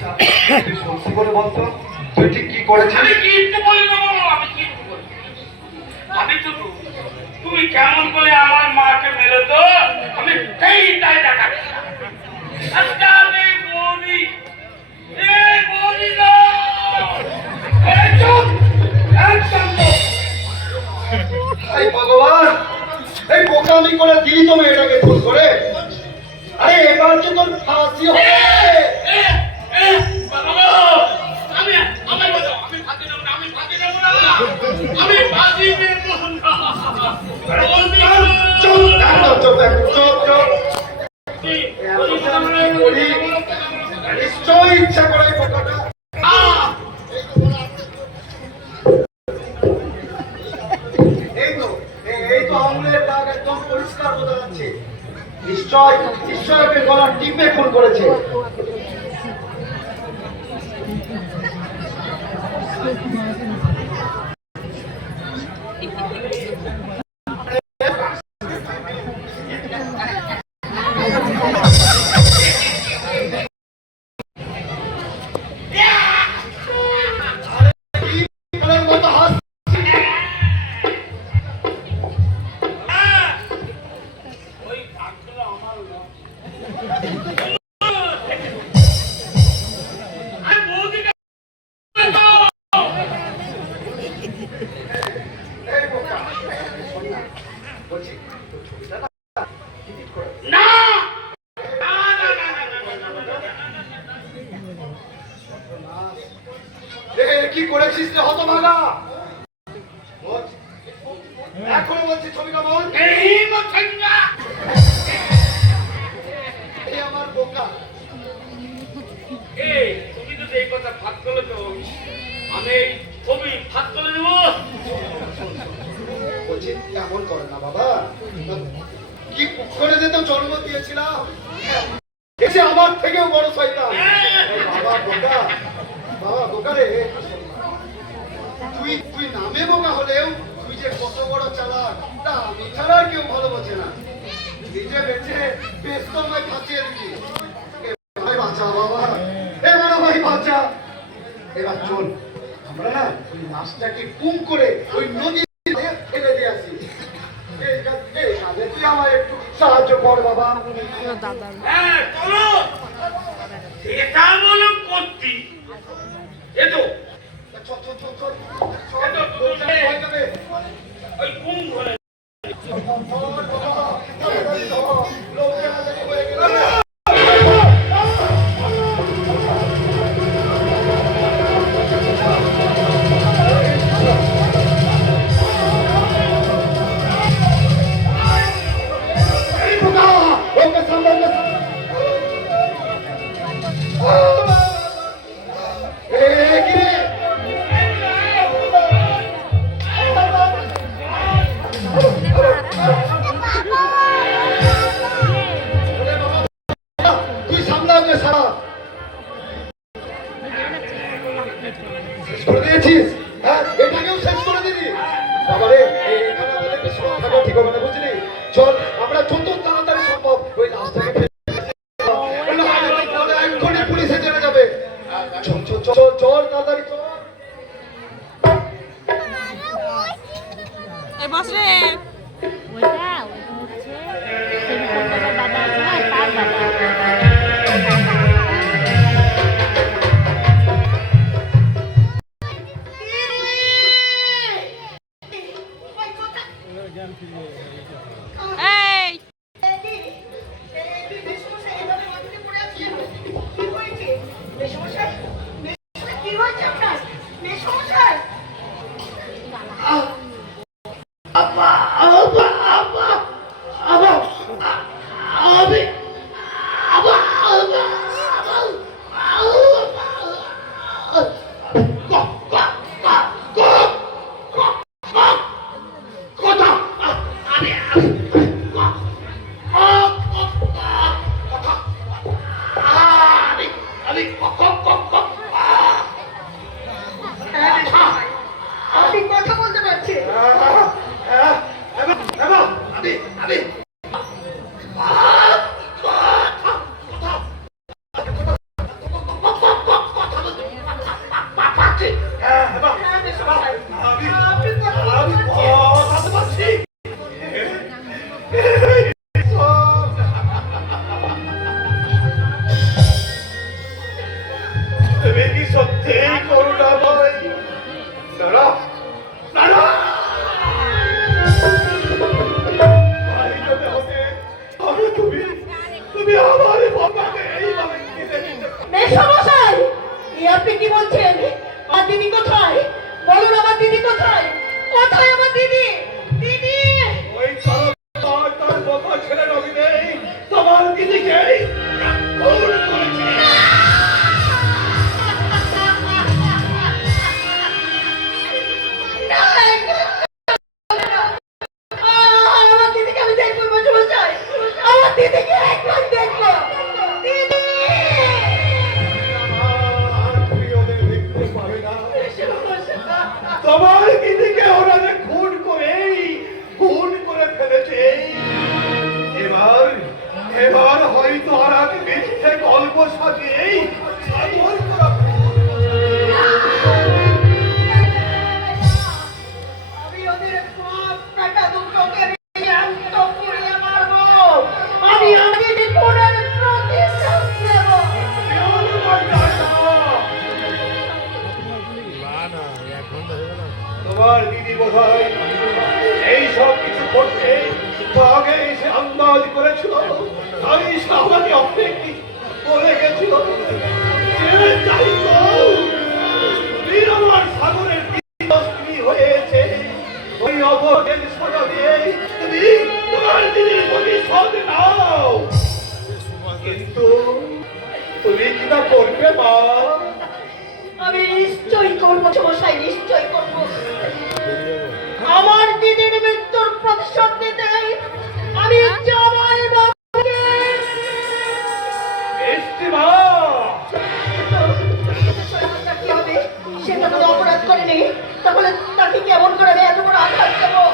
তুই সত্যি করে বলতো তুই ঠিক কি করেছিস? আমি কিচ্ছু বলি না বাবা, আমি কিচ্ছু বলি না। আমি তো তুমি কেমন করে আমার মাকে মেরে তো আমি সেইটাই দেখাচ্ছি। আজকে আমি বলি না একদম একদম এই ভগবান, এই বোকামি করে দিলি তো মেয়েটাকে খুন করে। আরে এবার যে তোর ফাঁসি হবে। আমি আমি বলো আমি ফাঁকি দেবো না, আমি ফাঁকি দেবো না, আমি ফাঁকি দেবো না। চুপ চুপ চুপ চুপ। নিশ্চয়ই ইচ্ছা করে এই বোকাটা। এই তো আঙুলের দাগ একদম পরিষ্কার বোঝা যাচ্ছে। নিশ্চয় নিশ্চয় ওকে গলার টিপে খুন করেছে। কি করেছিস রে হতভাগা? এখনো বলছি ছবি কেমন? এই আমার বোকা। তুমি যদি এই কথা ফাঁক করে দেবো আমি এই ছবি ফাঁক করে দেবো। বলছি এমন করে না বাবা, কি করে যেত জন্ম দিয়েছিলাম, এসে আমার থেকেও বড় শয়তান। বাবা বোকা, বাবা বোকা রে। তুই নামে বোকা হলেও তুই যে কত বড় চালাক তা আমি ছাড়া আর কেউ ভালো বোঝে না। নিজে বেঁচে বেশ তো আমায় ফাঁসিয়ে দিবি। ভাই বাঁচা বাবা, এ বড় ভাই বাঁচা। এবার চল আমরা না ওই মাছটাকে পুম করে ওই নদী ফেলে দিয়ে আসি। তুই আমার একটু সাহায্য কর বাবা। হ্যাঁ চলো, এটা বলো করতি এতো ওই কুম ঘরে চল আমরা যত তাড়াতাড়ি সম্ভব ওই রাস্তাকে এক্ষুনি পুলিশে চলে যাবে। চল চল চল চল তাড়াতাড়ি চল। এই বস রে ওইটা হচ্ছে সেলিব্রিটির দাদা আছে না তার দাদা। আপনি কি বলছেন? আমার দিদি কোথায়? বলুন আমার দিদি কোথায়? কোথায় আমার দিদি? দিদি! ওই তার বাবা ছেলে রবি নেই তোমার দিদিকে খুন করেছে। আমার দিদিকে আমি দেখবো মশাই, আমার দিদিকে একবার দেখবো। দিদি! আর তুমি ওদের দেখতে পাবে না। তোমার দিদিকে ওরা যে খুন করে ফেলেছে। এবার হয়তো আর এক মিথ্যে গল্প সাজিয়েই সাগর করা আমি ওদের সব টাকা দুটোকে জ্যান্ত পুড়িয়ে মারবো। আমি আগে খুনের প্রতিশোধ নেবো। তোমার দিদি বোধহয় এই সব কিছু করতে আগে এসে আন্দাজ করেছিল। আমি আমাকে অপেক্ষা বলে গেছিল তাই তো আমার সাগরের স্ত্রী হয়েছে। ওই অবহের সোজা দিয়ে তুমি তোমার দিদির প্রতিশোধ নাও। কিন্তু তুমি কি তা করবে মা? আমি নিশ্চয়ই করবো মশাই, নিশ্চয়ই করবো। আমার দিদির মৃত্যুর প্রতিশোধ নিতে আমি জামাই বাবুকে ইস্তিমা কি হবে? সে তো কোনো অপরাধ করেনি, তাহলে তাকে কেমন করে আমি এত বড় আঘাত দেবো?